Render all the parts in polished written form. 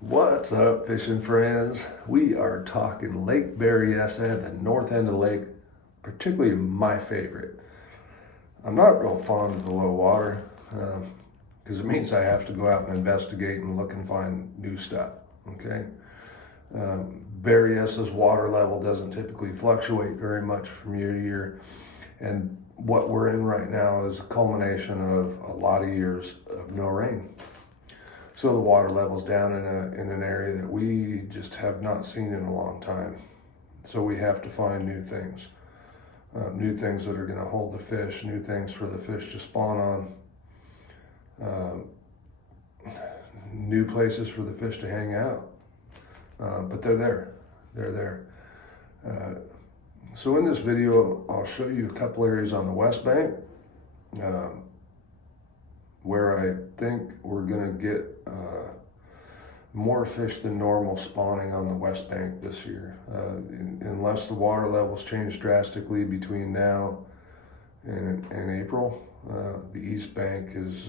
What's up, fishing friends? We are talking Lake Berryessa, the north end of the lake, particularly my favorite. I'm not real fond of the low water because it means I have to go out and investigate and look and find new stuff. Okay, Berryessa's water level doesn't typically fluctuate very much from year to year, and what we're in right now is a culmination of a lot of years of no rain. So the water level's down in an area that we just have not seen in a long time. So we have to find new things that are going to hold the fish, new things for the fish to spawn on, new places for the fish to hang out. But they're there. So in this video, I'll show you a couple areas on the west bank where I think we're gonna get more fish than normal spawning on the west bank this year. Unless the water levels change drastically between now and April, the east bank is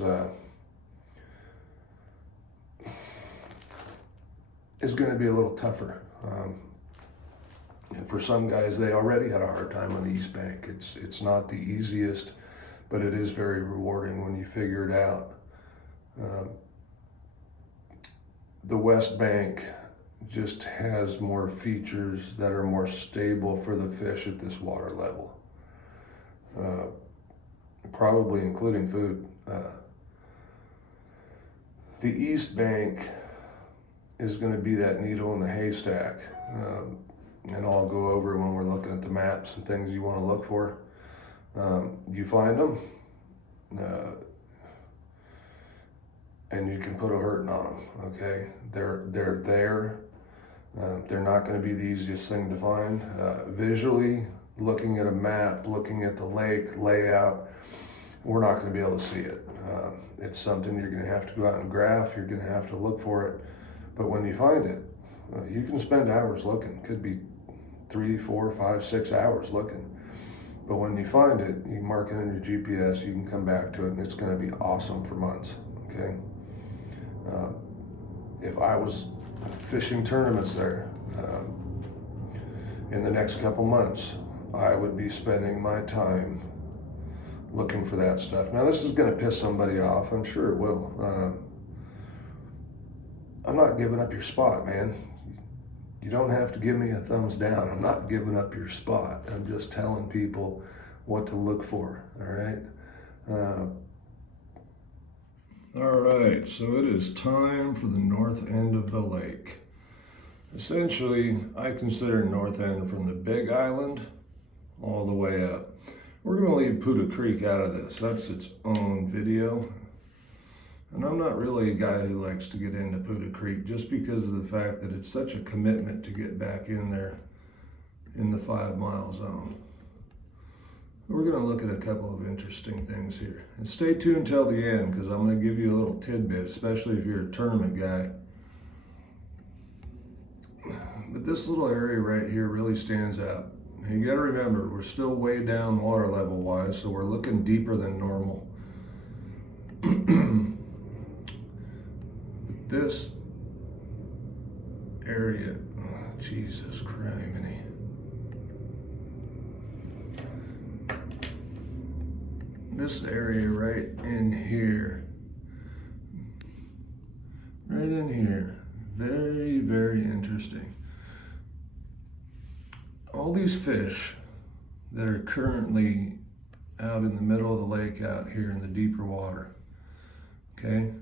gonna be a little tougher. And for some guys, they already had a hard time on the east bank. It's not the easiest, but it is very rewarding when you figure it out. The west bank just has more features that are more stable for the fish at this water level, probably including food. The east bank is going to be that needle in the haystack, and I'll go over when we're looking at the maps and things you want to look for. You find them, and you can put a hurting on them. Okay, they're there. They're not going to be the easiest thing to find. Visually, looking at a map, looking at the lake layout, we're not going to be able to see it. It's something you're going to have to go out and graph. You're going to have to look for it. But when you find it, you can spend hours looking. Could be 3, 4, 5, 6 hours looking. But when you find it, you mark it in your GPS, you can come back to it, and it's going to be awesome for months, okay? If I was fishing tournaments there in the next couple months, I would be spending my time looking for that stuff. Now, this is going to piss somebody off. I'm sure it will. I'm not giving up your spot, man. You don't have to give me a thumbs down. I'm not giving up your spot. I'm just telling people what to look for, all right? All right, so it is time for the north end of the lake. Essentially, I consider north end from the Big Island all the way up. We're gonna leave Poudre Creek out of this. That's its own video. And I'm not really a guy who likes to get into Poudre Creek just because of the fact that it's such a commitment to get back in there in the 5 mile zone. We're going to look at a couple of interesting things here. And stay tuned till the end because I'm going to give you a little tidbit, especially if you're a tournament guy. But this little area right here really stands out. And you got to remember, we're still way down water level wise, so we're looking deeper than normal. This area, oh, Jesus criminy. This area right in here, very, very interesting. All these fish that are currently out in the middle of the lake out here in the deeper water, okay,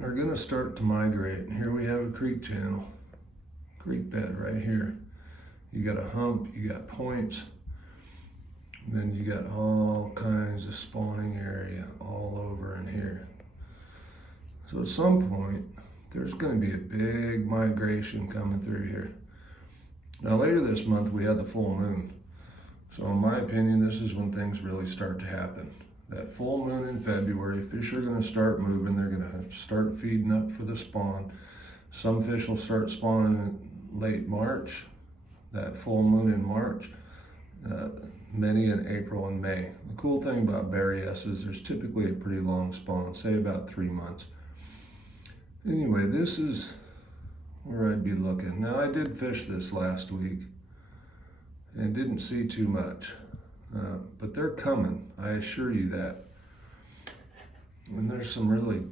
are going to start to migrate. And here we have a creek channel, creek bed right here. You got a hump, you got points, then you got all kinds of spawning area all over in here. So at some point, there's going to be a big migration coming through here. Now later this month, we had the full moon. So in my opinion, this is when things really start to happen. That full moon in February, fish are going to start moving. They're going to start feeding up for the spawn. Some fish will start spawning in late March, that full moon in March. Many in April and May. The cool thing about Berryessa is there's typically a pretty long spawn, say about 3 months. Anyway, this is where I'd be looking. Now, I did fish this last week and didn't see too much, but they're coming, I assure you that. And there's some really,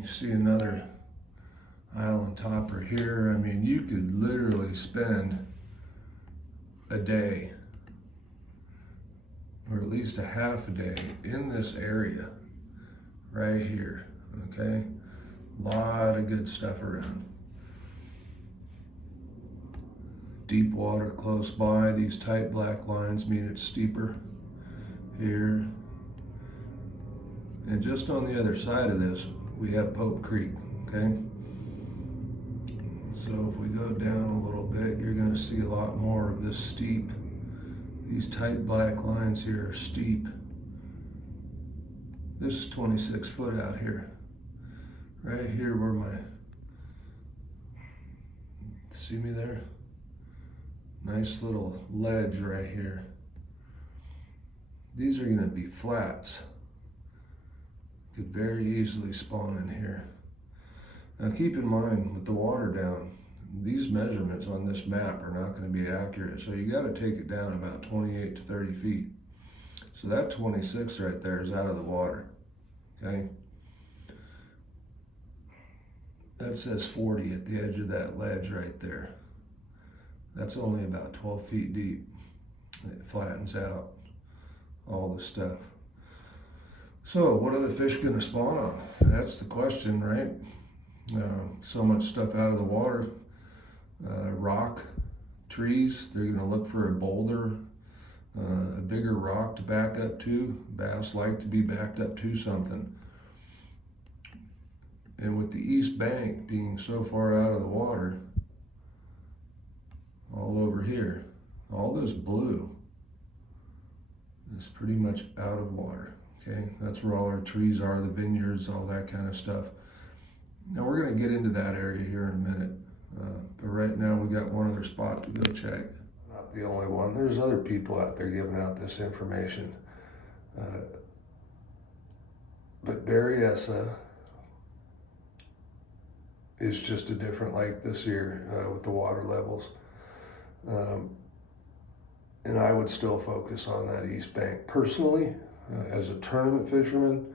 you see another island topper here. I mean, you could literally spend a day, or at least a half a day, in this area right here, okay? A lot of good stuff around. Deep water close by. These tight black lines mean it's steeper here. And just on the other side of this, we have Pope Creek, okay? So if we go down a little bit, you're gonna see a lot more of this steep. These tight black lines here are steep. This is 26 foot out here. Right here where my, see me there? Nice little ledge right here. These are gonna be flats. Could very easily spawn in here. Now keep in mind, with the water down, these measurements on this map are not going to be accurate, so you got to take it down about 28 to 30 feet. So that 26 right there is out of the water, okay? That says 40 at the edge of that ledge right there. That's only about 12 feet deep. It flattens out all the stuff. So what are the fish going to spawn on? That's the question, right? So much stuff out of the water. Rock, trees, they're going to look for a boulder, a bigger rock to back up to. Bass like to be backed up to something. And with the east bank being so far out of the water, all over here, all this blue is pretty much out of water. Okay, that's where all our trees are, the vineyards, all that kind of stuff. Now we're going to get into that area here in a minute, but right now we got one other spot to go check. Not the only one. There's other people out there giving out this information. But Berryessa is just a different lake this year with the water levels. And I would still focus on that east bank. Personally, as a tournament fisherman,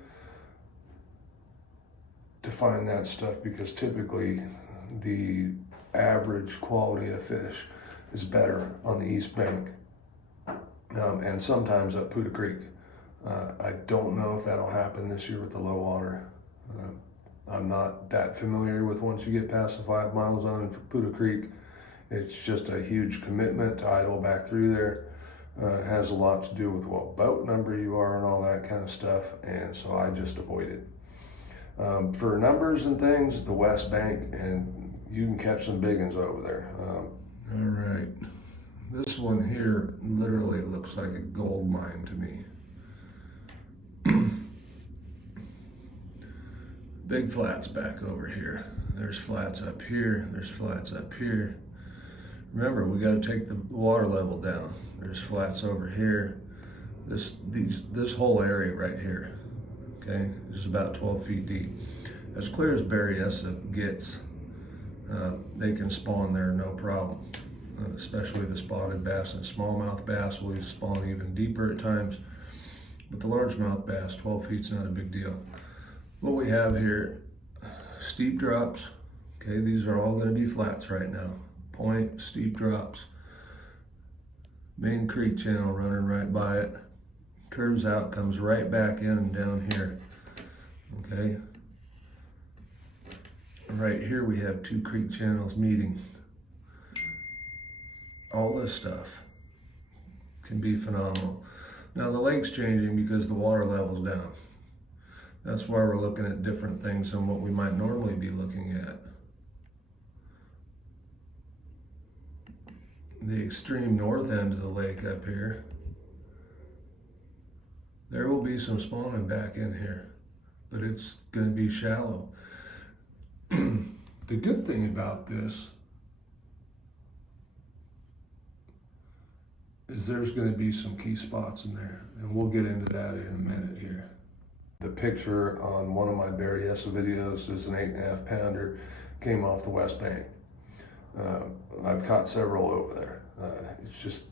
to find that stuff, because typically the average quality of fish is better on the east bank, and sometimes up Poudre Creek. I don't know if that'll happen this year with the low water. I'm not that familiar with once you get past the 5 mile zone in Poudre Creek. It's just a huge commitment to idle back through there. It has a lot to do with what boat number you are and all that kind of stuff, and so I just avoid it. For numbers and things, the West Bank, and you can catch some big ones over there. All right, this one here literally looks like a gold mine to me. Big flats back over here. There's flats up here, there's flats up here. Remember, we got to take the water level down. There's flats over here. This whole area right here, okay, is about 12 feet deep. As clear as Berryessa gets, they can spawn there no problem. Especially the spotted bass and smallmouth bass will spawn even deeper at times. But the largemouth bass, 12 feet's not a big deal. What we have here, steep drops. Okay, these are all going to be flats right now. Point, steep drops. Main creek channel running right by it. Curves out, comes right back in and down here. Okay. Right here we have 2 creek channels meeting. All this stuff can be phenomenal. Now the lake's changing because the water level's down. That's why we're looking at different things than what we might normally be looking at. The extreme north end of the lake up here, there will be some spawning back in here, but it's going to be shallow. The good thing about this is there's going to be some key spots in there, and we'll get into that in a minute here. The picture on one of my Berryessa videos is an 8.5 pounder, came off the West Bank. I've caught several over there. It's just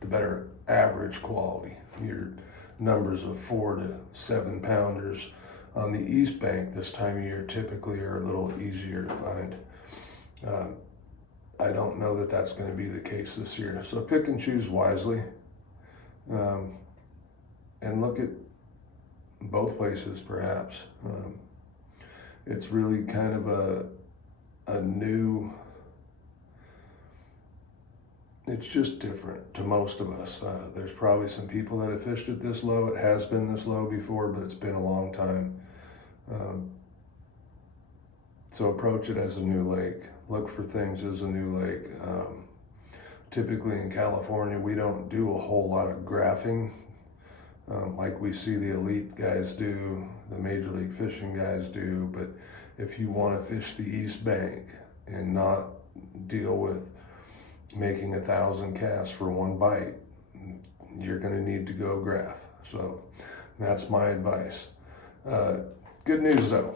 the better average quality. Your numbers of 4 to 7 pounders on the east bank this time of year typically are a little easier to find. I don't know that that's going to be the case this year. So pick and choose wisely, and look at both places perhaps. It's really kind of a new, it's just different to most of us. There's probably some people that have fished it this low. It has been this low before, but it's been a long time. So approach it as a new lake. Look for things as a new lake. Typically in California, we don't do a whole lot of graphing like we see the elite guys do, the Major League Fishing guys do. But if you want to fish the East Bank and not deal with making 1,000 casts for one bite, you're going to need to go graph. So that's my advice. Good news though.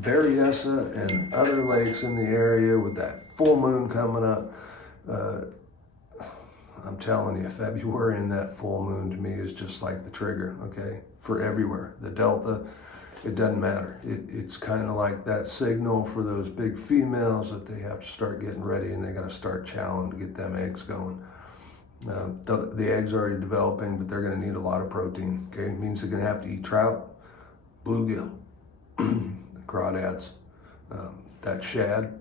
Berryessa and other lakes in the area with that full moon coming up. I'm telling you, February and that full moon to me is just like the trigger, okay? For everywhere. The Delta, it doesn't matter. It's kind of like that signal for those big females that they have to start getting ready and they got to start chowing to get them eggs going. The eggs are already developing, but they're going to need a lot of protein, okay? It means they're going to have to eat trout, bluegill, crawdads, that shad.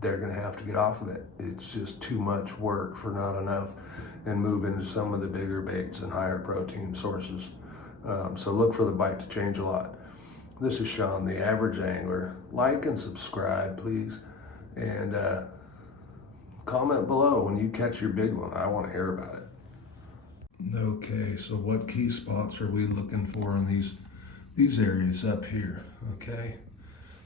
They're going to have to get off of it. It's just too much work for not enough, and move into some of the bigger baits and higher protein sources. So look for the bite to change a lot. This is Sean, the Average Angler. Like and subscribe, please. And comment below when you catch your big one. I want to hear about it. Okay, so what key spots are we looking for in these areas up here, okay?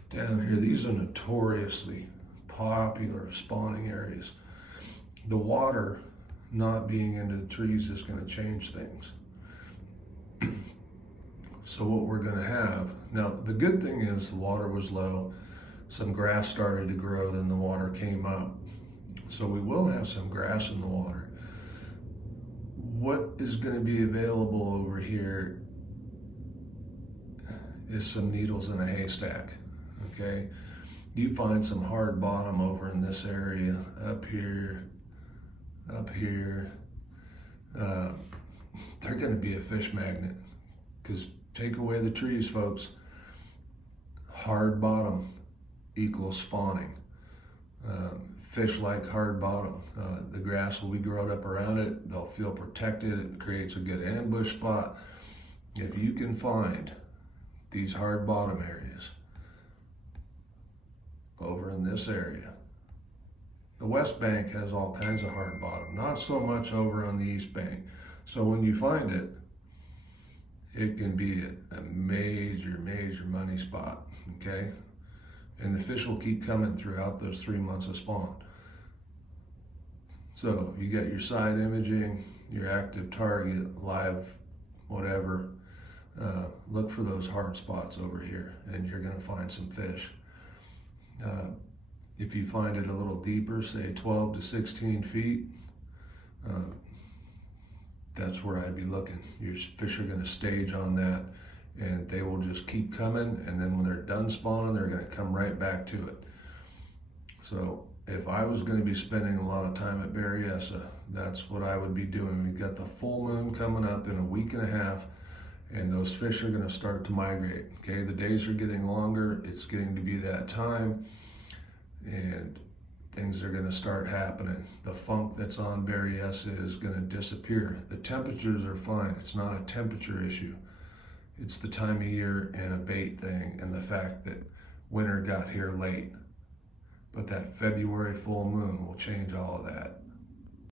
Down here, these are notoriously popular spawning areas. The water not being into the trees is going to change things. So what we're going to have, now the good thing is the water was low, some grass started to grow, then the water came up. So we will have some grass in the water. What is going to be available over here is some needles in a haystack, okay? You find some hard bottom over in this area, up here, they're going to be a fish magnet, because take away the trees, folks. Hard bottom equals spawning. Fish like hard bottom. The grass will be grown up around it. They'll feel protected. It creates a good ambush spot. If you can find these hard bottom areas over in this area. The West Bank has all kinds of hard bottom, not so much over on the East Bank. So when you find it, it can be a major, major money spot, okay? And the fish will keep coming throughout those 3 months of spawn. So you got your side imaging, your active target, live, whatever. Look for those hard spots over here and you're gonna find some fish. If you find it a little deeper, say 12 to 16 feet, that's where I'd be looking. Your fish are gonna stage on that and they will just keep coming, and then when they're done spawning, they're gonna come right back to it. So if I was gonna be spending a lot of time at Berryessa, that's what I would be doing. We've got the full moon coming up in a week and a half, and those fish are gonna start to migrate, okay? The days are getting longer, it's getting to be that time, and things are gonna start happening. The funk that's on Berryessa is gonna disappear. The temperatures are fine, it's not a temperature issue. It's the time of year and a bait thing, and the fact that winter got here late. But that February full moon will change all of that.